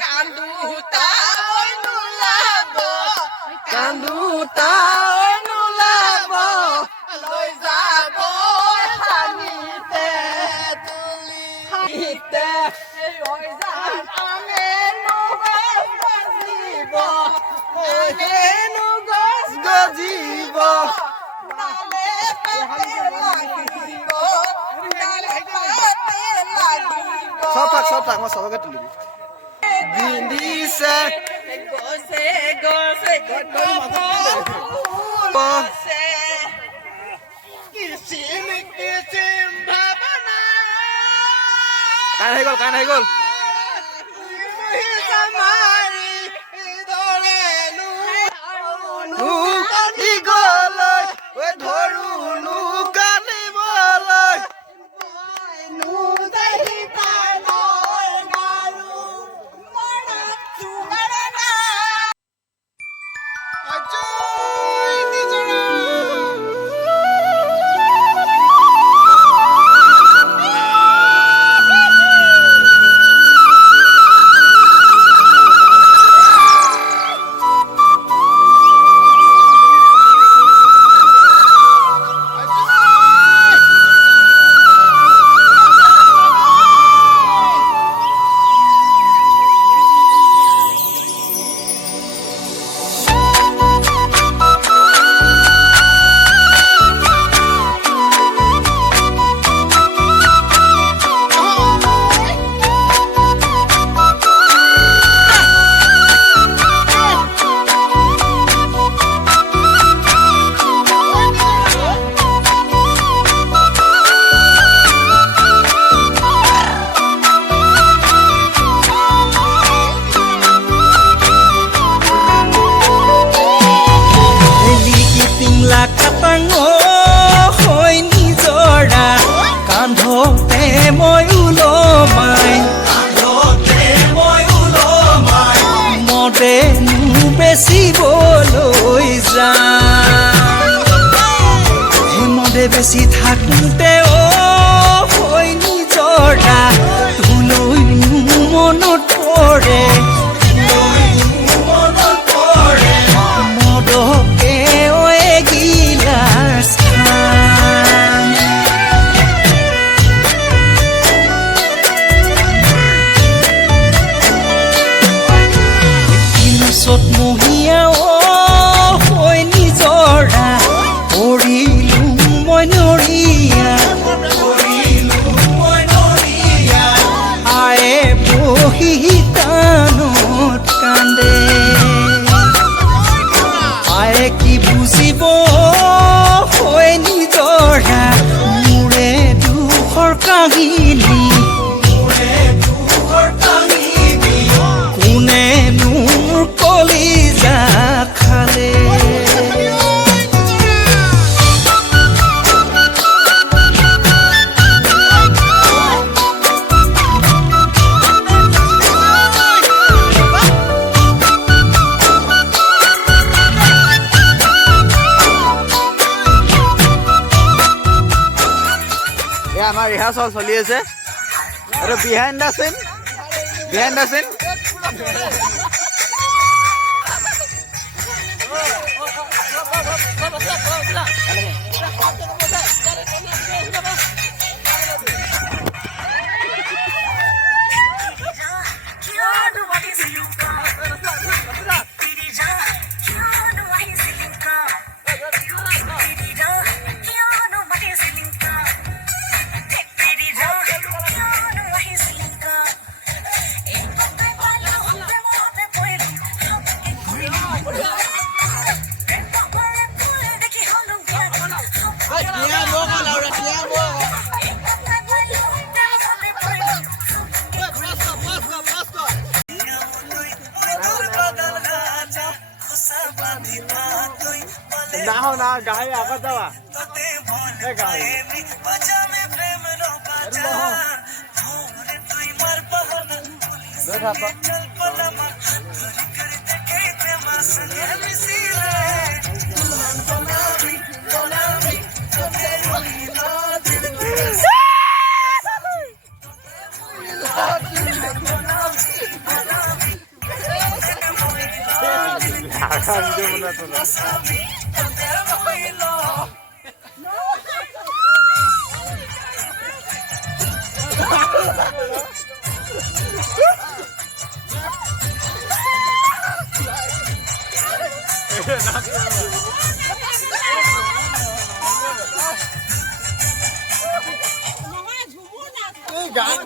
কান্দুতা নুলাব কান্দুতা নুলাব লৈ যাব হানিতে তুলি হানিতে হৈ যাম আমেনো গজিব আমেনো গজিব ডালে পাতে লাগিব ডালে পাতে লাগিব সব থাক মই সবকে তুলি দিছে গছে গছে গছে কিছিম কিছিম ভাবনা কান হৈ গ'ল মাৰি ধৰে ধৰুনো কান্দিবলৈ বেচিবলৈ যামদে বেছি থাকোঁতে হৈ নিজৰা তোলৈ মনত পৰে মদকে এগিলাচ খাম পিছত মহিয়া হৈ নিজৰা পৰিলো মই নৰিয়া আয়ে বহি কাণত কান্দে আয়ে কি বুজিব হৈ নিজৰা মোৰে দুখৰ কাহিনী কোনে মোৰ কলিজা খালে আমাৰ ৰিহাৰ্চল চলি আছে আৰু বিহাইণ্ড দ্য চিন না গাড়ি আগত যাবা গাড়ি ঝাড়খা ভিডিও বনা তো না গান